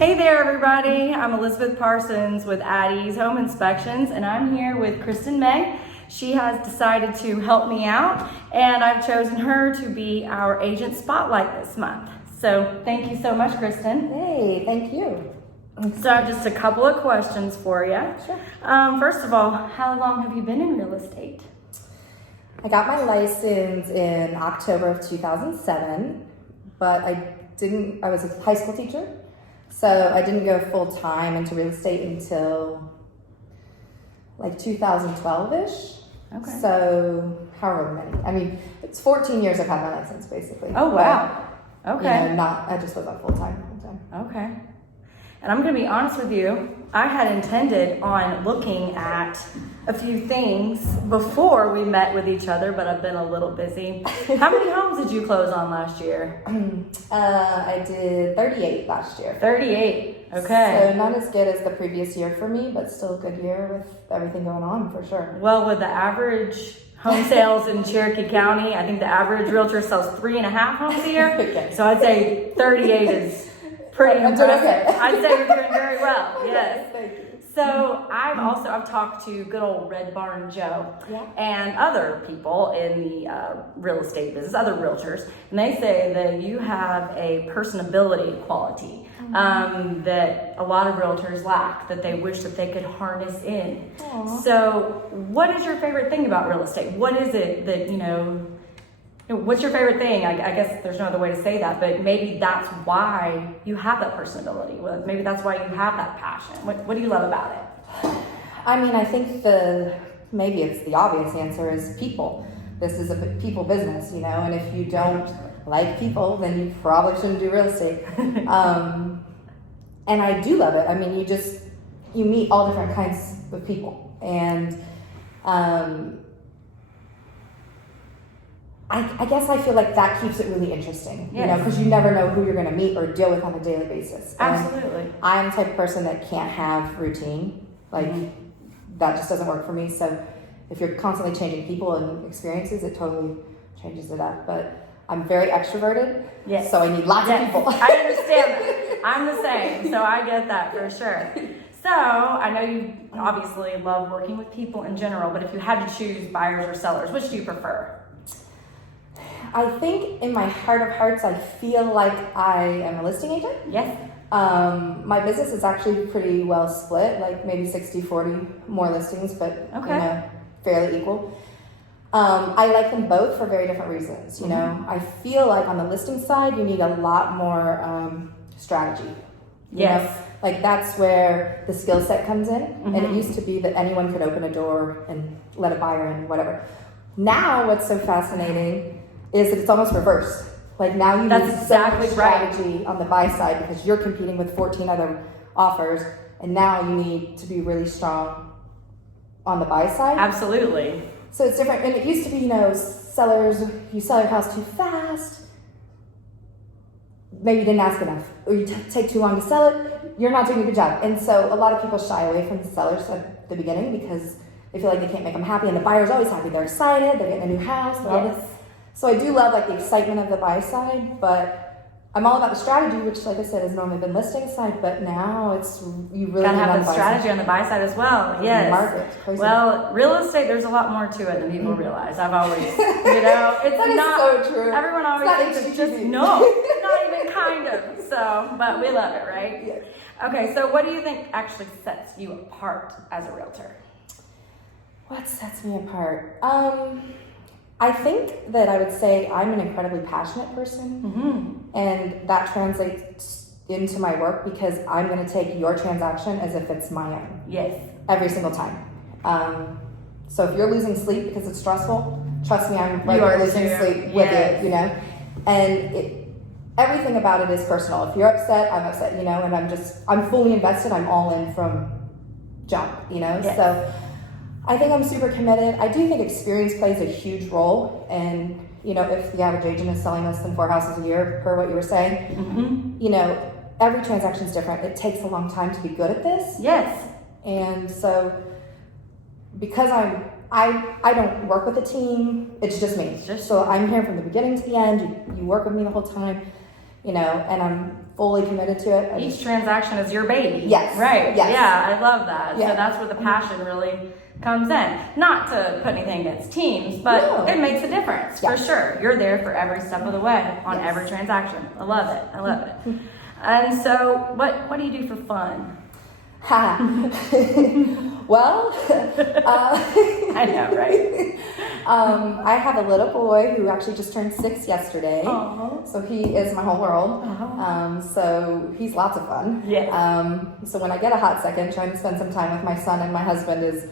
Hey there, everybody. I'm Elizabeth Parsons with Addie's Home Inspections, and I'm here with Kristin May. She has decided to help me out, and I've chosen her to be our agent spotlight this month. So thank you so much, Kristin. Hey, thank you. So I have just a couple of questions for you. Sure. First of all, how long have you been in real estate? I got my license in October of 2007, but I was a high school teacher, so I didn't go full time into real estate until like 2012-ish. Okay. So however many. I mean, it's 14 years I've had my license basically. Oh, wow. Okay. I just wasn't full time. Okay. And I'm going to be honest with you, I had intended on looking at a few things before we met with each other, but I've been a little busy. How many homes did you close on last year? I did 38 last year. 38, okay. So not as good as the previous year for me, but still a good year with everything going on for sure. Well, with the average home sales in Cherokee County, I think the average realtor sells 3.5 homes a year. Okay. So I'd say 38 is pretty impressive. Okay. I'd say you're doing very well, yes. Thank you. So I've talked to good old Red Barn Joe and other people in the real estate business, other realtors, and they say that you have a personability quality that a lot of realtors lack, that they wish that they could harness in. Aww. So what is your favorite thing about real estate? What is it that, what's your favorite thing? I guess there's no other way to say that, but maybe that's why you have that personability. Maybe that's why you have that passion. What do you love about it? I mean, I think maybe it's the obvious answer is people. This is a people business, and if you don't like people, then you probably shouldn't do real estate. And I do love it. I mean, you meet all different kinds of people, and I guess I feel like that keeps it really interesting, because you never know who you're going to meet or deal with on a daily basis. Absolutely. And I'm the type of person that can't have routine. That just doesn't work for me. So if you're constantly changing people and experiences, it totally changes it up. But I'm very extroverted, so I need lots of people. I understand that. I'm the same, so I get that for sure. So I know you obviously love working with people in general, but if you had to choose buyers or sellers, which do you prefer? I think in my heart of hearts, I feel like I am a listing agent. Yes. My business is actually pretty well split, like maybe 60-40, more listings, but fairly equal. I like them both for very different reasons. I feel like on the listing side, you need a lot more strategy. Yes. Like that's where the skill set comes in. And it used to be that anyone could open a door and let a buyer in, whatever. Now, what's so fascinating is that it's almost reversed. Like now you need so much strategy on the buy side because you're competing with 14 other offers, and now you need to be really strong on the buy side. Absolutely. So it's different. And it used to be, sellers, you sell your house too fast, maybe you didn't ask enough, or you take too long to sell it, you're not doing a good job. And so a lot of people shy away from the sellers at the beginning because they feel like they can't make them happy, and the buyer's always happy. They're excited, they're getting a new house, all this. So I do love the excitement of the buy side, but I'm all about the strategy, which, like I said, has normally been listing side, but now you really gotta have the strategy on the buy side as well. Yes. Market. Crazy. Well, real estate, there's a lot more to it than people realize. I've always, it's that not is so true. Everyone always thinks it's just not even kind of. So, but we love it, right? Yes. Okay, so what do you think actually sets you apart as a realtor? What sets me apart? I think that I would say I'm an incredibly passionate person, and that translates into my work because I'm going to take your transaction as if it's my own. Yes. Every single time. So if you're losing sleep because it's stressful, trust me, I'm right losing sleep with you, And everything about it is personal. If you're upset, I'm upset, and I'm fully invested. I'm all in from jump, Yes. So I think I'm super committed. I do think experience plays a huge role. And, if the average agent is selling less than 4 houses a year, per what you were saying, every transaction is different. It takes a long time to be good at this. Yes. And so because I don't work with a team, it's just me. So I'm here from the beginning to the end. You work with me the whole time. you know, and I'm fully committed to it. Each transaction is your baby. Yes. Right. Yes. Yeah, I love that. Yeah. So that's where the passion really comes in. Not to put anything against teams, but No. it makes a difference for Yes. sure. You're there for every step of the way on Yes. every transaction. I love it. I love it. And so, what do you do for fun? Ha. Well, I know, right? I have a little boy who actually just turned 6 yesterday. Aww. So he is my whole world. Uh-huh. So he's lots of fun. Yeah. So when I get a hot second, trying to spend some time with my son and my husband is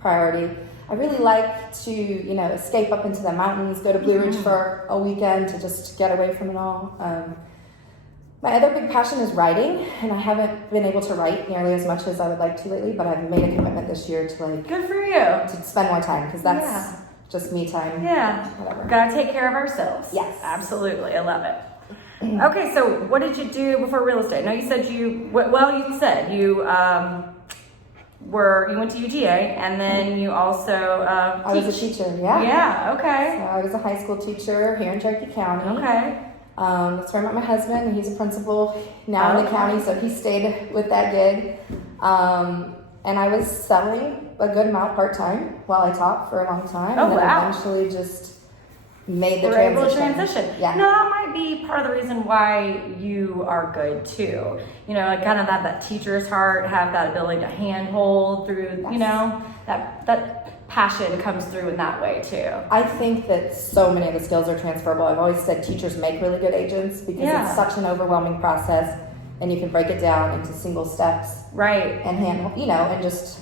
priority. I really like to, you know, escape up into the mountains, go to Blue Ridge for a weekend to just get away from it all. My other big passion is writing, and I haven't been able to write nearly as much as I would like to lately, but I've made a commitment this year to Good for you. to spend more time, because that's Yeah. just me time. Yeah. Whatever. Gotta take care of ourselves. Yes. Absolutely. I love it. Okay, so what did you do before real estate? Now you said you said you went to UGA, and then you also I was a teacher, yeah. Yeah, okay. So I was a high school teacher here in Cherokee County. Okay. That's where I met my husband, and he's a principal now in the county, so he stayed with that gig. And I was selling a good amount part-time while I taught for a long time. Oh, and then wow. eventually just made the We're transition. able to transition. Yeah. No, that might be part of the reason why you are good too. You know, like kind of that teacher's heart, have that ability to handhold through, Yes. you know, that passion comes through in that way too. I think that so many of the skills are transferable. I've always said teachers make really good agents because Yeah. it's such an overwhelming process, and you can break it down into single steps Right. and handle, you know, and just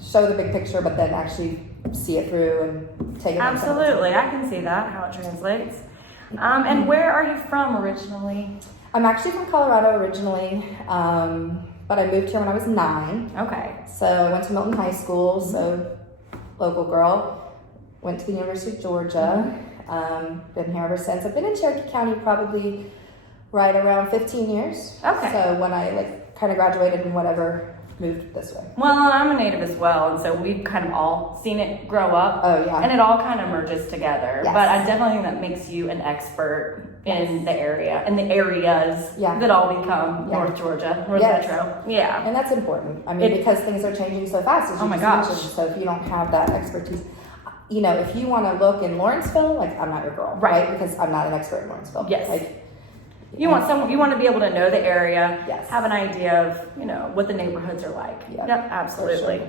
show the big picture, but then actually see it through and take it. Absolutely. I can see that, how it translates. And where are you from originally? I'm actually from Colorado originally, but I moved here when I was 9. Okay. So I went to Milton High School, so local girl. Went to the University of Georgia. Been here ever since. I've been in Cherokee County probably right around 15 years. Okay. So when I kind of graduated and whatever, moved this way. Well, I'm a native as well, and so we've kind of all seen it grow up. Oh yeah. And it all kind of merges together. Yes. But I definitely think that makes you an expert in the area, in the areas Yeah. that all become Yeah. North Georgia, North Yes. Metro. Yeah. And that's important. I mean, because things are changing so fast, as you Oh my just gosh. mentioned. So if you don't have that expertise, you know, if you want to look in Lawrenceville, I'm not your girl, Right. Because I'm not an expert in Lawrenceville. Yes. You want to be able to know the area, Yes. have an idea of, you know, what the neighborhoods are like. Yep, Yep, absolutely.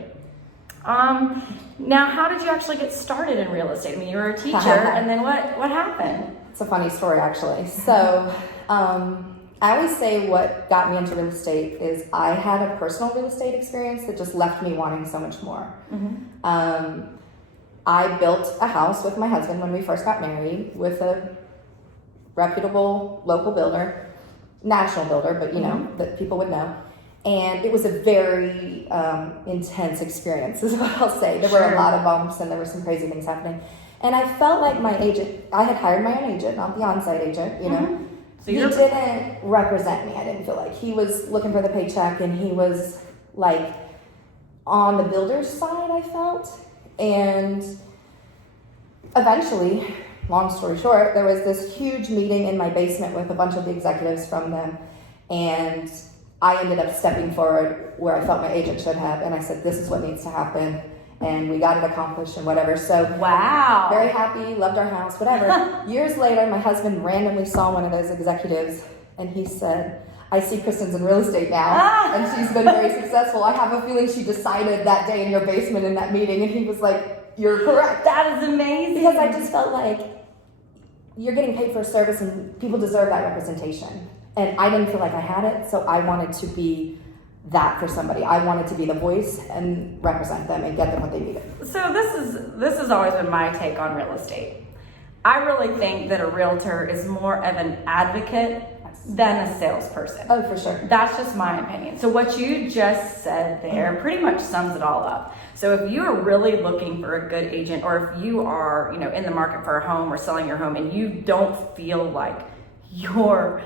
for Now, how did you actually get started in real estate? I mean, you were a teacher, and then what happened? It's a funny story, actually. So, I always say what got me into real estate is I had a personal real estate experience that just left me wanting so much more. I built a house with my husband when we first got married with a reputable local builder, national builder, but you know, that people would know. And it was a very intense experience, is what I'll say. There were Sure. a lot of bumps and there were some crazy things happening. And I felt like my agent, I had hired my own agent, not the on-site agent, you know. So He didn't represent me, I didn't feel like. He was looking for the paycheck, and he was like on the builder's side, I felt. And eventually, long story short, there was this huge meeting in my basement with a bunch of the executives from them, and I ended up stepping forward where I felt my agent should have, and I said, this is what needs to happen, and we got it accomplished and whatever. So Wow. very happy, loved our house, whatever. Years later, my husband randomly saw one of those executives, and he said, I see Kristin's in real estate now, and she's been very successful. I have a feeling she decided that day in your basement in that meeting, and he was like, you're correct. That is amazing. Because I just felt like you're getting paid for a service, and people deserve that representation. And I didn't feel like I had it, so I wanted to be that for somebody. I wanted to be the voice and represent them and get them what they needed. So this has always been my take on real estate. I really think that a realtor is more of an advocate than a salesperson. Oh, for sure. That's just my opinion. So what you just said there pretty much sums it all up. So if you are really looking for a good agent, or if you are, you know, in the market for a home or selling your home, and you don't feel like your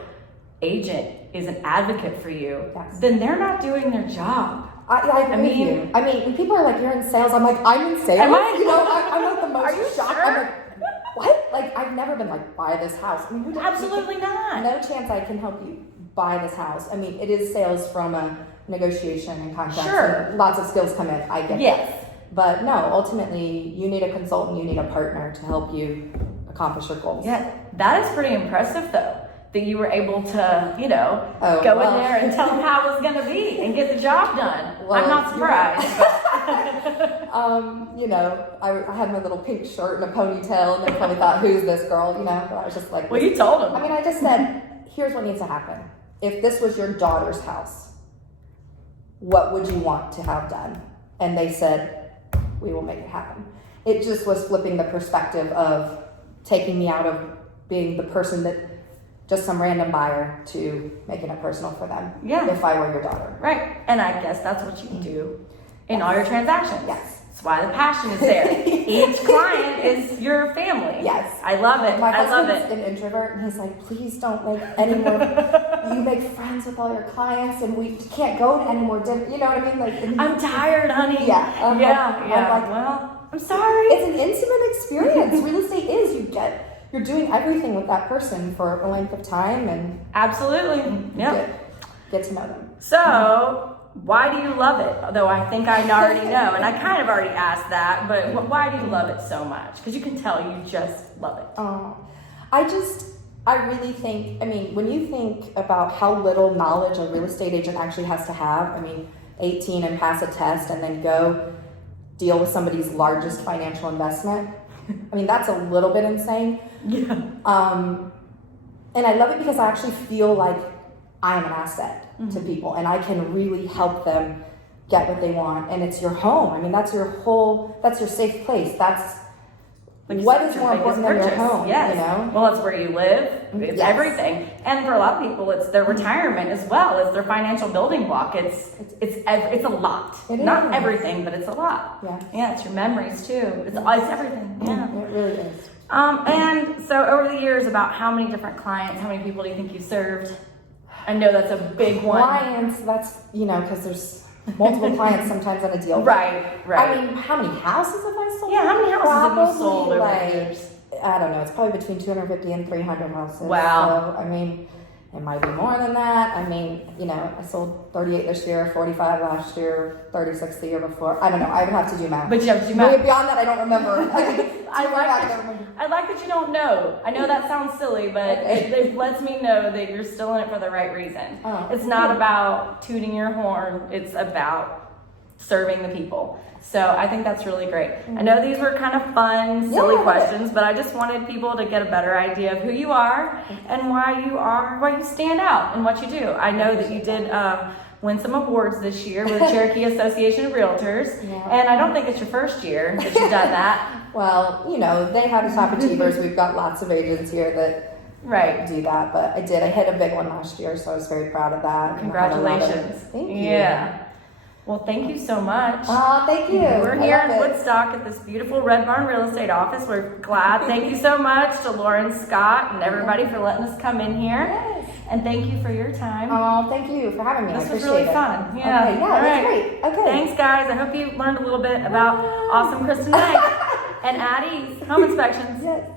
agent is an advocate for you, Yes. then they're not doing their job. I agree with mean- you. I mean, when people are like, you're in sales, I'm like, I'm in sales? Am I? You know, I'm like the most Are you shocked. sure? I'm like, what? Like, I've never been like, buy this house. I mean, Absolutely not. No chance I can help you buy this house. I mean, it is sales from a negotiation and contracts. Sure. And lots of skills come in. I get Yes. that. But no, ultimately, you need a consultant, you need a partner to help you accomplish your goals. Yeah, that is pretty impressive though, that you were able to, go well. in there and tell them how it was going to be and get the job done. Well, I'm not surprised. I had my little pink shirt and a ponytail, and they probably thought, who's this girl, But I was just like, Well, you told them. I mean, I just said, here's what needs to happen. If this was your daughter's house, what would you want to have done? And they said, we will make it happen. It just was flipping the perspective of taking me out of being the person that just some random buyer to making it personal for them. Yeah. If I were your daughter. Right. And I guess that's what you do in all your transactions. Yes. That's why the passion is there. Each client is your family. Yes. I love it. My I love husband's it. an introvert, and he's like, please don't make any more. You make friends with all your clients, and we can't go to any more dinner. You know what I mean? Like, I'm tired, honey. Yeah. Yeah. I'm like, Well, I'm sorry. it's an intimate experience. Real estate is. You're doing everything with that person for a length of time, and Absolutely. Yeah. get to know them. So, why do you love it? Though I think I already know, and I kind of already asked that, but why do you love it so much? Because you can tell you just love it. I really think, when you think about how little knowledge a real estate agent actually has to have, 18 and pass a test and then go deal with somebody's largest financial investment, that's a little bit insane. Yeah. And I love it because I actually feel like I am an asset to people, and I can really help them get what they want. And it's your home. That's your safe place. That's what is more important than your home. Yes. Well, it's where you live. It's everything. And for a lot of people, it's their retirement as well. It's their financial building block. It's a lot. Not everything, but it's a lot. Yeah. Yeah. It's your memories too. It's everything. Yeah. It really is. And so over the years, about how many different clients, how many people do you think you served? I know that's a big one. Clients, that's, because there's multiple clients sometimes on a deal. Right. How many houses have I sold? Yeah, how many houses have you sold over like, the years? I don't know. It's probably between 250 and 300 houses. Wow. So, it might be more than that. I sold 38 this year, 45 last year, 36 the year before. I don't know. I would have to do math. But you have to do math. Beyond that, I don't remember. I like that you don't know. I know that sounds silly, but it lets me know that you're still in it for the right reason. Oh. It's not about tooting your horn. It's about serving the people. So I think that's really great. I know these were kind of fun, silly questions, but I just wanted people to get a better idea of who you are and why you stand out in what you do. I know that you did win some awards this year with the Cherokee Association of Realtors, and I don't think it's your first year that you've done that. Well, they have the top achievers. We've got lots of agents here that do that, but I did. I hit a big one last year, so I was very proud of that. Congratulations. Thank you. Yeah. Well, thank you so much. Thank you. We're here in Woodstock at this beautiful Red Barn Real Estate office. We're glad. Thank you so much to Lauren, Scott, and everybody for letting us come in here. Yes. And thank you for your time. Oh, thank you for having me. This I was appreciate really it. fun. Yeah. Okay, All right. That's great. Okay. Thanks, guys. I hope you learned a little bit about awesome Kristin May and Addie's Home Inspections. Yes.